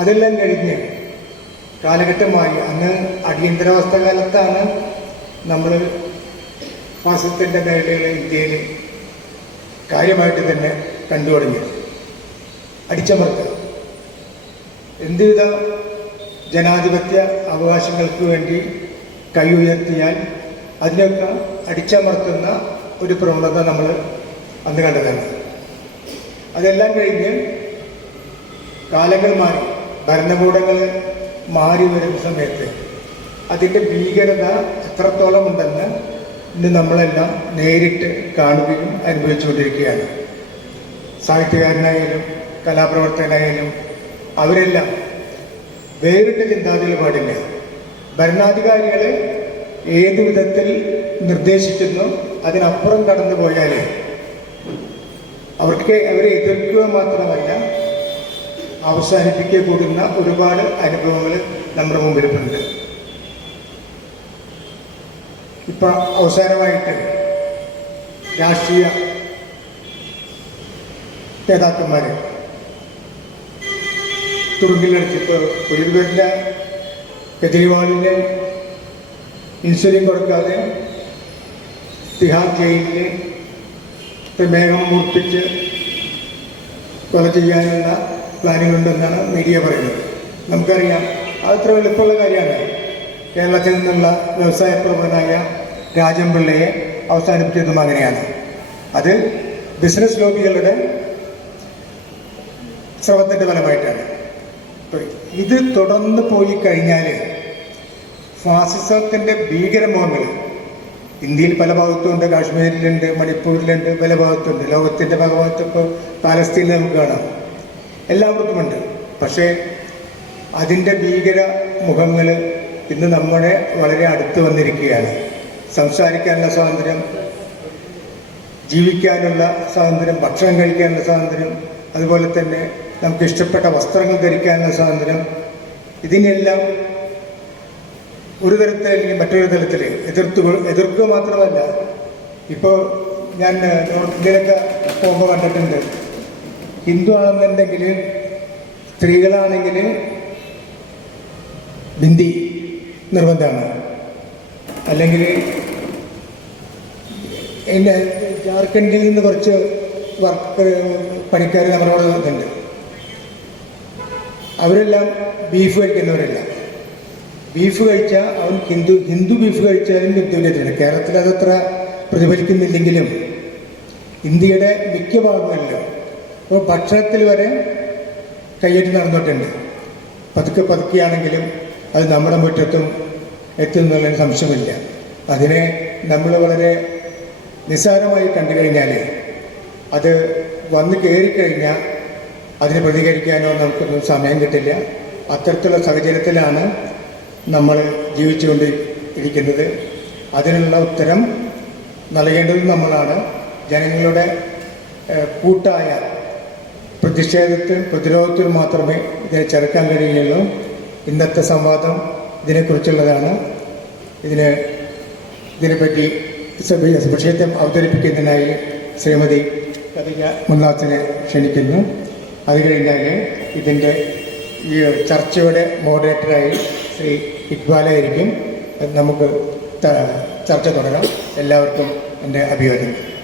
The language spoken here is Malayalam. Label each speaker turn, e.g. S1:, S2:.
S1: അതെല്ലാം കഴിഞ്ഞ് കാലഘട്ടമായി അന്ന് അടിയന്തരാവസ്ഥ കാലത്താണ് നമ്മൾ ഫാസിസത്തിന്റെ മേഖലകൾ ഇന്ത്യയിൽ കാര്യമായിട്ട് തന്നെ കണ്ടു തുടങ്ങിയത്. അടിച്ചമർത്തുക എന്തുവിധ ജനാധിപത്യ അവകാശങ്ങൾക്ക് വേണ്ടി കൈ ഉയർത്തിയാൽ അതിനൊക്കെ അടിച്ചമർത്തുന്ന ഒരു പ്രവണത നമ്മൾ അന്ന് കണ്ടതാണ്. അതെല്ലാം കഴിഞ്ഞ് കാലങ്ങൾ മാറി. ഭരണകൂടങ്ങൾ മാറി വരുന്ന സമയത്ത് അതിന്റെ ഭീകരത എത്രത്തോളം ഉണ്ടെന്ന് ഇന്ന് നമ്മളെല്ലാം നേരിട്ട് കാണുകയും അനുഭവിച്ചുകൊണ്ടിരിക്കുകയാണ്. സാഹിത്യകാരനായാലും കലാപ്രവർത്തകനായാലും അവരെല്ലാം വേറിട്ട ചിന്താഗതികൾ പാടില്ല. ഭരണാധികാരികളെ ഏത് വിധത്തിൽ നിർദ്ദേശിക്കുന്നു അതിനപ്പുറം കടന്നു പോയാൽ അവർക്ക് അവരെ എതിർക്കുക മാത്രമല്ല അവസാനിപ്പിക്കുക കൂടുന്ന ഒരുപാട് അനുഭവങ്ങൾ നമ്മുടെ മുമ്പിലുണ്ട്. ഇപ്പൊ അവസാനമായിട്ട് രാഷ്ട്രീയ നേതാക്കന്മാര് തുറുങ്കിലടിച്ചിപ്പോൾ ഒരു പേരിന്റെ കെജ്രിവാളിന് ഇൻസുലിൻ കൊടുക്കാതെ തിഹാർ ജയിലിൽ പ്രമേഹം മൂർപ്പിച്ച് കൊല ചെയ്യാനുള്ള പ്ലാനിംഗ് ഉണ്ടെന്നാണ് മീഡിയ പറയുന്നത്. നമുക്കറിയാം അതത്ര എളുപ്പമുള്ള കാര്യമാണ്. കേരളത്തിൽ നിന്നുള്ള വ്യവസായ പ്രമുഖനായ രാജൻപിള്ളയെ അവസാനിപ്പിച്ചതും അങ്ങനെയാണ്. അത് ബിസിനസ് ലോബികളുടെ ശ്രമത്തിന്റെ ഫലമായിട്ടാണ്. ഇത് തുടർന്ന് പോയി കഴിഞ്ഞാൽ ഫാസിസത്തിന്റെ ഭീകരമോഹങ്ങൾ ഇന്ത്യയിൽ പല ഭാഗത്തുമുണ്ട് കാശ്മീരിലുണ്ട് മണിപ്പൂരിലുണ്ട് പല ഭാഗത്തുണ്ട്. ലോകത്തിന്റെ ഭാഗത്ത് ഇപ്പോൾ പാലസ്തീനിൽ നമുക്ക് കാണാം. എല്ലാവർക്കുമുണ്ട്. പക്ഷേ അതിന്റെ ഭീകര മുഖങ്ങൾ ഇന്ന് നമ്മുടെ വളരെ അടുത്ത് വന്നിരിക്കുകയാണ്. സംസാരിക്കാനുള്ള സ്വാതന്ത്ര്യം ജീവിക്കാനുള്ള സ്വാതന്ത്ര്യം ഭക്ഷണം കഴിക്കാനുള്ള സ്വാതന്ത്ര്യം അതുപോലെ തന്നെ നമുക്ക് ഇഷ്ടപ്പെട്ട വസ്ത്രങ്ങൾ ധരിക്കാനുള്ള സ്വാതന്ത്ര്യം. ഇതിനെല്ലാം ഒരു തരത്തിൽ അല്ലെങ്കിൽ മറ്റൊരു തരത്തിൽ എതിർത്ത് എതിർക്കുക മാത്രമല്ല. ഇപ്പോൾ ഞാൻ നോർത്ത് പോകുമ്പോൾ കണ്ടിട്ടുണ്ട്. ഹിന്ദു ആണെന്നുണ്ടെങ്കിൽ സ്ത്രീകളാണെങ്കിൽ ബിന്ദി നിർബന്ധമാണ്. അല്ലെങ്കിൽ എന്റെ ജാർഖണ്ഡിൽ നിന്ന് കുറച്ച് വർക്ക് പണിക്കാർ നമ്മളോട് ഇതുണ്ട് അവരെല്ലാം ബീഫ് കഴിക്കുന്നവരല്ല. ബീഫ് കഴിച്ചാൽ അവൻ ഹിന്ദു ഹിന്ദു ബീഫ് കഴിച്ചാലും യുദ്ധമില്ല കേരളത്തിൽ അതത്ര പ്രതിഫലിക്കുന്നില്ലെങ്കിലും ഇന്ത്യയുടെ മിക്ക ഭാഗങ്ങളിലും ഇപ്പോൾ ഭക്ഷണത്തിൽ വരെ കയ്യേറ്റി നടന്നിട്ടുണ്ട്. പതുക്കെ പതുക്കെയാണെങ്കിലും അത് നമ്മുടെ മുറ്റത്തും എത്തുന്നുള്ളതിന് സംശയമില്ല അതിനെ നമ്മൾ വളരെ നിസ്സാരമായി കണ്ടു കഴിഞ്ഞാൽ അത് വന്ന് കയറിക്കഴിഞ്ഞാൽ അതിന് പ്രതികരിക്കാനോ നമുക്കൊന്നും സമയം കിട്ടില്ല. അത്തരത്തിലുള്ള സാഹചര്യത്തിലാണ് നമ്മൾ ജീവിച്ചുകൊണ്ട് ഇരിക്കുന്നത് അതിനുള്ള ഉത്തരം നൽകേണ്ടത് നമ്മളാണ്. ജനങ്ങളുടെ കൂട്ടായ പ്രതിഷേധത്തിൽ പ്രതിരോധത്തിൽ മാത്രമേ ഇതിനെ ചെറുക്കാൻ കഴിയുകയുള്ളൂ. ഇന്നത്തെ സംവാദം ഇതിനെക്കുറിച്ചുള്ളതാണ്. ഇതിന് ഇതിനെപ്പറ്റി വിഷയത്തെ അവതരിപ്പിക്കുന്നതിനായി ശ്രീമതി കവിക മുന്നാഥിനെ ക്ഷണിക്കുന്നു. അത് കഴിഞ്ഞാൽ ഇതിന്റെ ഈ ചർച്ചയുടെ മോഡറേറ്ററായി ശ്രീ ഇക്ബാലായിരിക്കും നമുക്ക് ചർച്ച തുടരാം. എല്ലാവർക്കും എന്റെ അഭിവാദ്യം